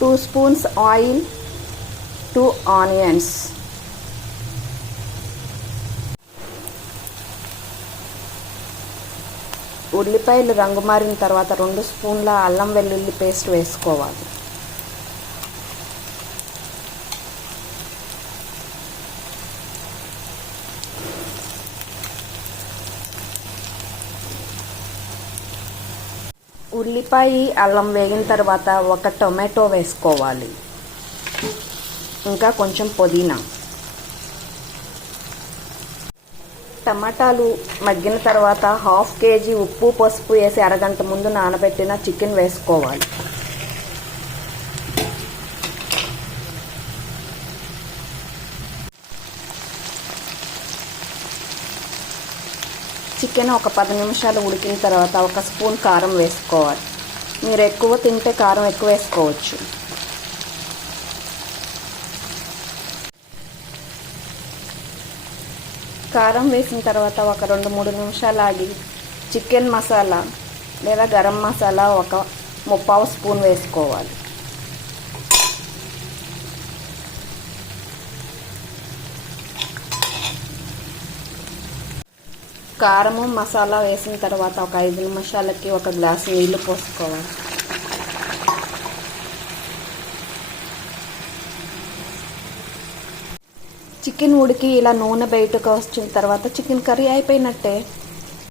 2 spoons oil, 2 onions, ఉల్లిపాయలు రంగు మారిన తర్వాత 2 స్పూన్ల అల్లం వెల్లుల్లి పేస్ట్ వేసుకోవాలి. ఉల్లిపాయ అల్లం వేగిన తర్వాత 1 టొమాటో వేసుకోవాలి. ఇంకా కొంచెం పుదీనా. టమాటాలు మగ్గిన తర్వాత 1/2 కేజీ ఉప్పు పసుపు వేసి అరగంట ముందు నానబెట్టిన చికెన్ వేసుకోవాలి. చికెన్ ఒక 10 నిమిషాలు ఉడికిన తర్వాత 1 స్పూన్ కారం వేసుకోవాలి. మీరు ఎక్కువ తింటే కారం ఎక్కువ వేసుకోవచ్చు. కారం వేసిన తర్వాత ఒక 2-3 నిమిషాలు ఆగి చికెన్ మసాలా లేదా గరం మసాలా ఒక 3/4 స్పూన్ వేసుకోవాలి. కారము మసాలా వేసిన తర్వాత ఒక 5 నిమిషాలకి 1 గ్లాసు నీళ్లు పోసుకోవాలి. చికెన్ ఉడికి ఇలా నూనె బయటకు వచ్చిన తర్వాత చికెన్ కర్రీ అయిపోయినట్టే.